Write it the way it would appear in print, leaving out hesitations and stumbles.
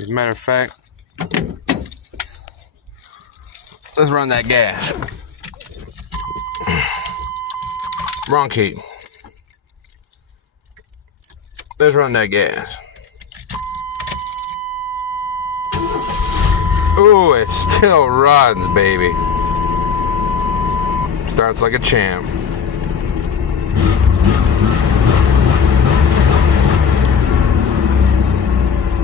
As a matter of fact, let's run that gas. Wrong key. Let's run that gas. Ooh, it still runs, baby. Starts like a champ.